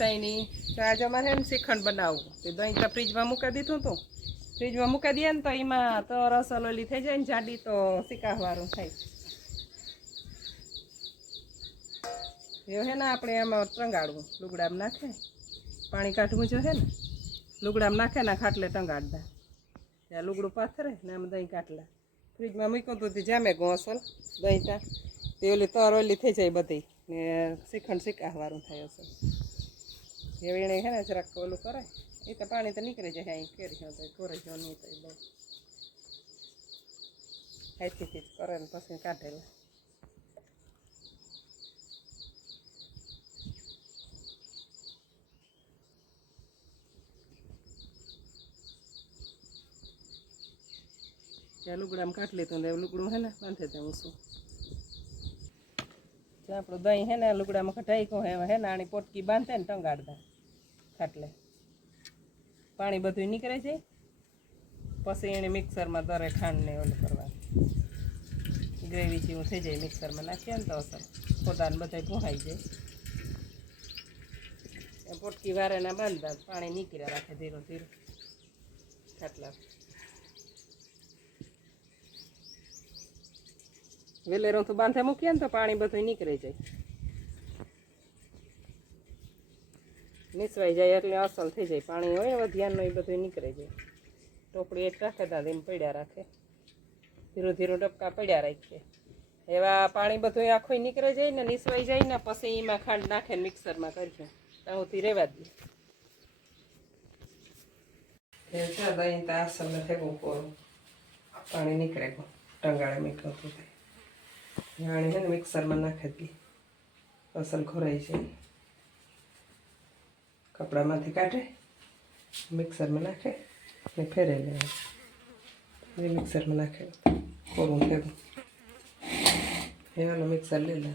બધાની તો આજે અમારે હે ને શ્રીખંડ બનાવવું તો દહીં તો ફ્રીજમાં મૂકી દીધું હતું ફ્રીજમાં મૂકી દઈએ ને તો એમાં તો રસલ ઓલી થઈ જાય ને જાડી તો શીકાવાળું થાય એવું હે ને આપણે એમાં ટંગાડવું લુગડામાં નાખે પાણી કાઢવું જો હે ને લુગડામાં નાખે ને ખાટલે ટંગાડતા ત્યાં લુગડું પાથરે ને આમ દહીં કાટલા ફ્રીજમાં મૂક્યું હતું તે જામે ગોસલ દહીં ત્યાં તે ઓલી તર ઓલી થઈ જાય બધી ને શ્રીખંડ શીકાવાળું થાય હશે એવી એને હે ને જરાક ઓલું કરે એ તો પાણી તો નીકળી જાય અહીં કેરી તો કોરે જો નહીં તો બહુ હાથીથી જ કરે ને પછી કાઢેલા ત્યાં લુગડામાં કાઢ લીધું ને લુગડું હે ને બાંધે ત્યાં શું જ્યાં આપણું દહીં હે ને લુગડામાં કઢાઈ હે હે ને આની પોટકી બાંધે ને ટંગાડતા ખાટલે પાણી બધું નીકળે જાય પછી એને મિક્સરમાં દરે ખાંડને ઓલું કરવાનું ગ્રેવી જેવું થઈ જાય મિક્સરમાં નાખીએ ને તો અસર ખોદાને બધા ભૂહાઈ જાય એ પોટકી વારેના બાંધતા પાણી નીકળ્યા રાખે ધીરું ધીરું ખાટલા વેલેરું તો બાંધે મૂકીએ ને તો પાણી બધું નીકળી જાય નીસવાઈ જાય એટલે અસલ થઈ જાય પાણી હોય ને ધ્યાનનું એ બધું નીકળી જાય ટોપડી એક રાખે દાદા એમ પડ્યા રાખે ધીરું ધીરું ડબકા પડ્યા રાખીએ એવા પાણી બધું આખું નીકળી જાય ને નીસવાઈ જાય ને પછી એમાં ખાંડ નાખે ને મિક્સરમાં કરશું ત્યાંથી રહેવા દઈએ દહીં તો અસલ નથી કોરું પાણી નીકળે ટંગાળે નીકળતું જાણે છે ને મિક્સરમાં નાખી દઈએ અસલ ખોરાઈ જાય કપડામાંથી કાઢે મિક્સરમાં નાખે ને ફેરે લે મિક્સરમાં નાખે કોરું ફેરું એવાનું મિક્સર લઈ લે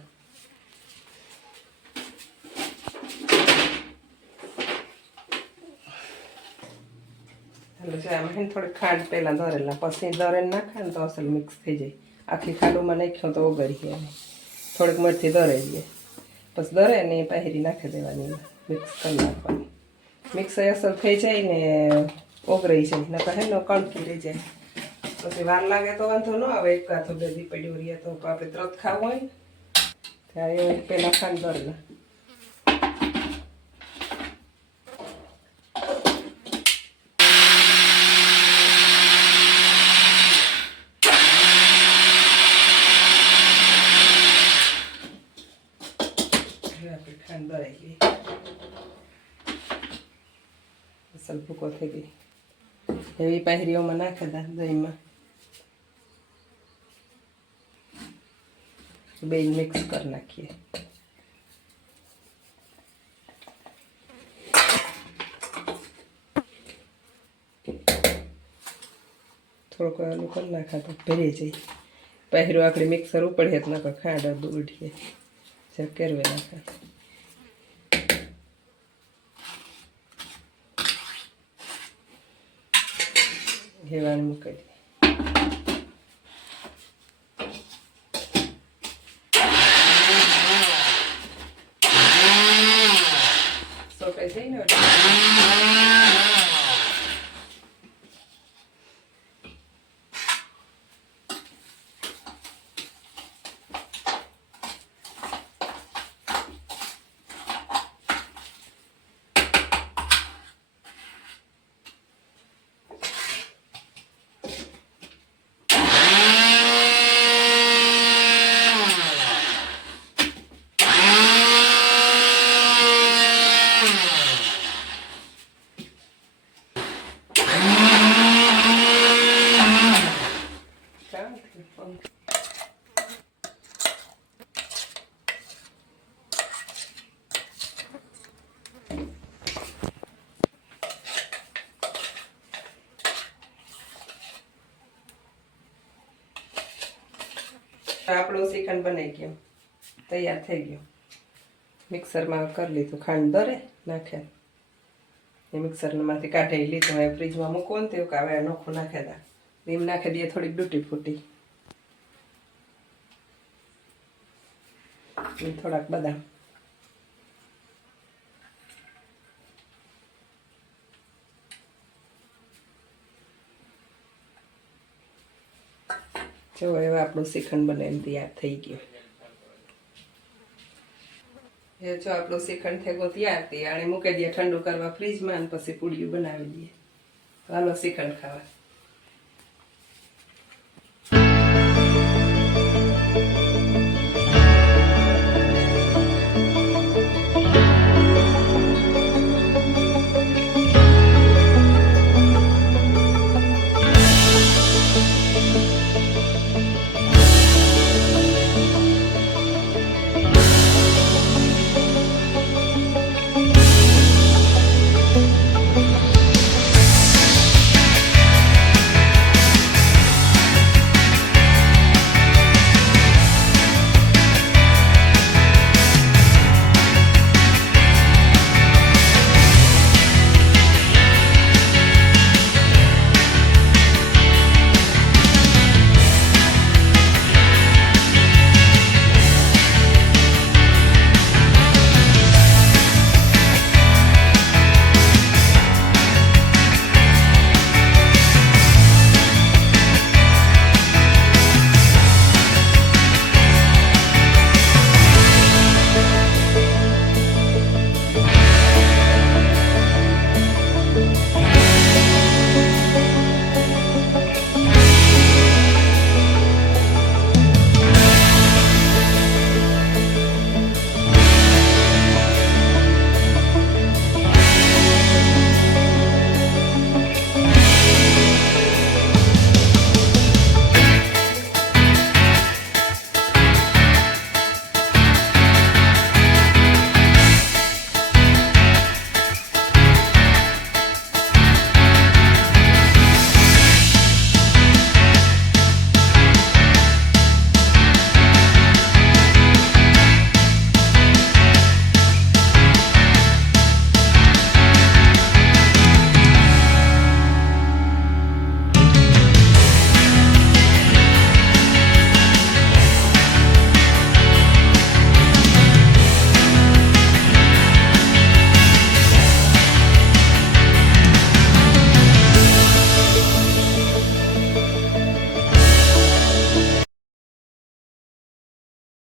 એટલે આમાં થોડીક ખાંડ પહેલાં દરેલા પછી દરેલ નાખે ને તો અસલ મિક્સ થઈ જાય આખી ખાડુમાં નાખ્યો તો ઓગળીએ થોડીક મરથી દરેલીએ પછી દરે ને પહેરી નાખી દેવાની મિક્સ કરી નાખવાની મિક્સ અસલ થઈ જાય ને ઓગળી જાય ને પછી નો કણકી રહી જાય પછી વાર લાગે તો વાંધો ન આવે એક કાથો બેદી પડ્યું રહીએ તો આપણે તરત ખાવું હોય ત્યારે પહેલાં ખાંડ દરેલા ખાંડ દરાઈ ગઈ અસલ ભૂકો થઈ ગઈ એવી પહેરીઓમાં નાખે દા દહીંમાં બે મિક્સ કરી નાખીએ થોડુંક આલું કરી નાખા તો ભરી જાય પહેરો આખડી મિક્સર ઉપડે તો નાખો ખાંડ દૂઢીએ કેરવે નાખે ઘેવાની મૂકી દઈએ સોકાઈ જાય ને આપણું શ્રીખંડ બની ગયું તૈયાર થઈ ગયું મિક્સરમાં કરી લીધું ખાંડ દરે નાખે એ મિક્સરમાંથી કાઢી લીધું હવે ફ્રીજમાં મૂકો ને તેવું કાવે નોખું નાખે દા લીમ નાખી દઈએ થોડીક ડૂટી ફૂટી થોડાક બદામ જો હવે આપણું શ્રીખંડ બને તૈયાર થઈ ગયું. એ જો આપણું શ્રીખંડ થેગો તૈયાર થઈ આને મૂકી દઈએ ઠંડુ કરવા ફ્રીજમાં અને પછી પૂડીયું બનાવી દઈએ. ચાલો શ્રીખંડ ખાવા.